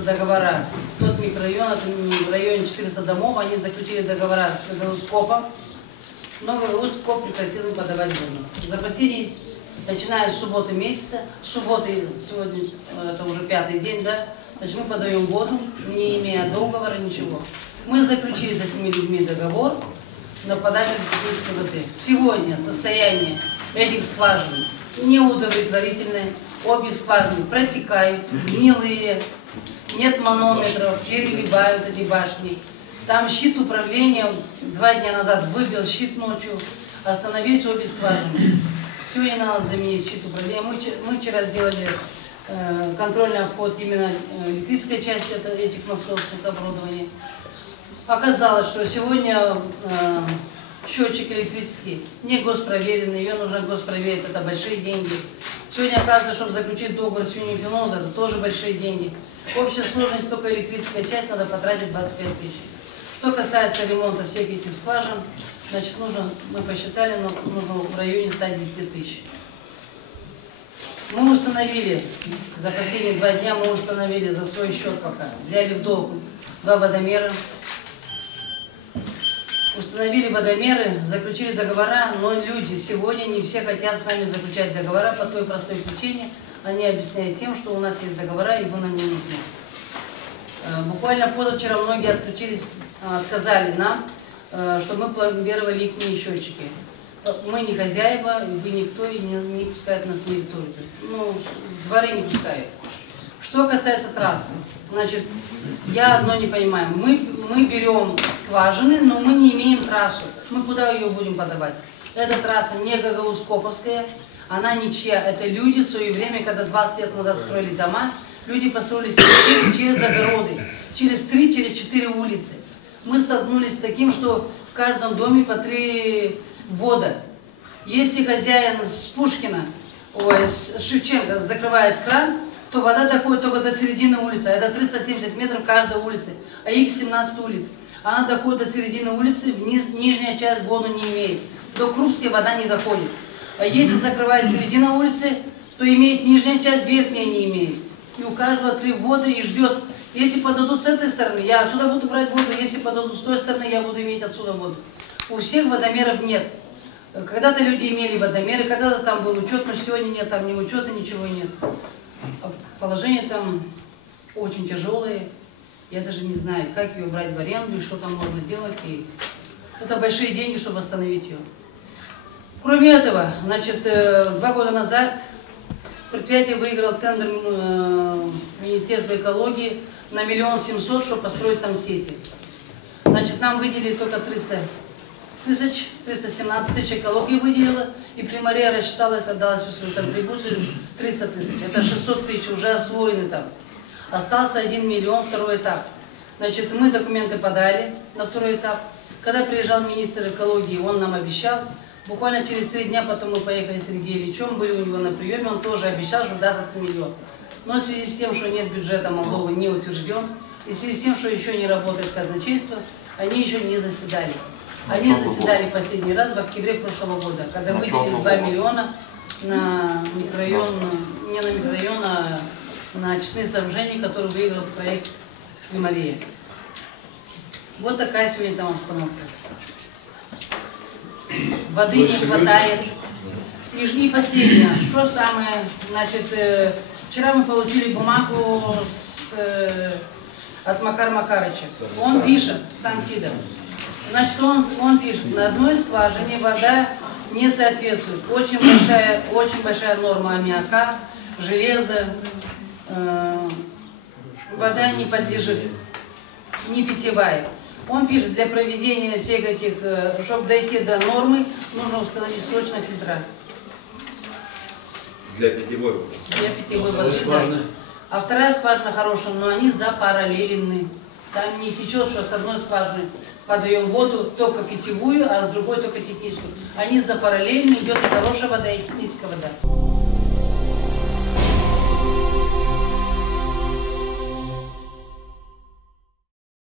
заключаются договора. Тот микрорайон, в районе 400 домов, они заключили договора с Гагаускопом, но Гагаускоп прекратил подавать воду. За последний, начиная с субботы месяца, субботы, сегодня это уже 5-й день, да, значит, мы подаем воду, не имея договора, ничего. Мы заключили с этими людьми договор на подачу технической воды. Сегодня состояние этих скважин неудовлетворительное. Обе скважины протекают, гнилые, нет манометров, переливают эти башни. Там щит управления 2 дня назад выбил щит ночью, остановились обе скважины. Сегодня надо заменить щит управления. Мы вчера сделали контрольный обход именно электрической части этих насосных оборудований. Оказалось, что сегодня счетчик электрический не госпроверенный, ее нужно госпроверить, это большие деньги. Сегодня оказывается, чтобы заключить договор с Юнифиноза, это тоже большие деньги. Общая сложность только электрическая часть надо потратить 25 тысяч. Что касается ремонта всех этих скважин, значит, нужно, мы посчитали, но нужно в районе 110 тысяч. Мы установили, за последние 2 дня мы установили за свой счет пока, взяли в долг 2 водомера, установили водомеры, заключили договора, но люди сегодня не все хотят с нами заключать договора по той простой причине. Они объясняют тем, что у нас есть договора и вы нам не нужны. Буквально позавчера многие отказали нам, чтобы мы пломбировали их счетчики. Мы не хозяева, и вы никто, и не пускают нас на территорию. Ну, дворы не пускают. Что касается трассы, значит, я одно не понимаю. Мы берем скважины, но мы не имеем трассу. Мы куда ее будем подавать? Эта трасса не Гагаускоповская, она ничья. Это люди в свое время, когда 20 лет назад строили дома, люди построили через огороды, через 3, через 4 улицы. Мы столкнулись с таким, что в каждом доме по 3 ввода. Если хозяин с Пушкина, с Шевченко закрывает кран, то вода доходит только до середины улицы, а это 370 метров каждой улицы, а их 17 улиц. Она доходит до середины улицы, нижняя часть воду не имеет. До Крупской вода не доходит. А если закрывает середина улицы, то имеет нижняя часть, верхняя не имеет. И у каждого 3 ввода и ждет. Если подадут с этой стороны, я отсюда буду брать воду, если подадут с той стороны, я буду иметь отсюда воду. У всех водомеров нет. Когда-то люди имели водомеры, когда-то там был учет, но сегодня нет, там ни учета, ничего нет. Положение там очень тяжелое. Я даже не знаю, как ее брать в аренду и что там можно делать. И это большие деньги, чтобы остановить ее. Кроме этого, значит, 2 года назад предприятие выиграло тендер Министерства экологии на 1 700 000, чтобы построить там сети. Значит, нам выделили только 317 тысяч, экология выделила, и Примария рассчиталась, отдала всю свою контрибуцию 300 тысяч. Это 600 тысяч уже освоены там. Остался 1 миллион, 2-й этап. Значит, мы документы подали на 2-й этап. Когда приезжал министр экологии, он нам обещал. Буквально через 3 дня потом мы поехали с Сергеем Ильичем, были у него на приеме, он тоже обещал, что даст 1 миллион. Но в связи с тем, что нет бюджета Молдовы, не утвержден, и в связи с тем, что еще не работает казначейство, они еще не заседали. Они заседали последний раз в октябре прошлого года, когда выделили 2 миллиона на микрорайон, не на микрорайон, а на очистные сооружения, который выиграл проект Примария. Вот такая сегодня там обстановка. Воды не хватает. И не последнее. Что самое? Значит, вчера мы получили бумагу от Макара Макарыча. Он пишет, Санкидов. Значит, он пишет, на одной скважине вода не соответствует. Очень большая норма аммиака, железа. Вода не подлежит, не питьевая. Он пишет, для проведения всех этих, чтобы дойти до нормы, нужно установить срочно фильтра. Для питьевой воды? Для питьевой воды, да. А 2-я скважина хорошая, но они запараллелены. Там не течет, что с одной скважины подаем воду только питьевую, а с другой только техническую. Они запараллелены, идет и хорошая вода, и техническая вода.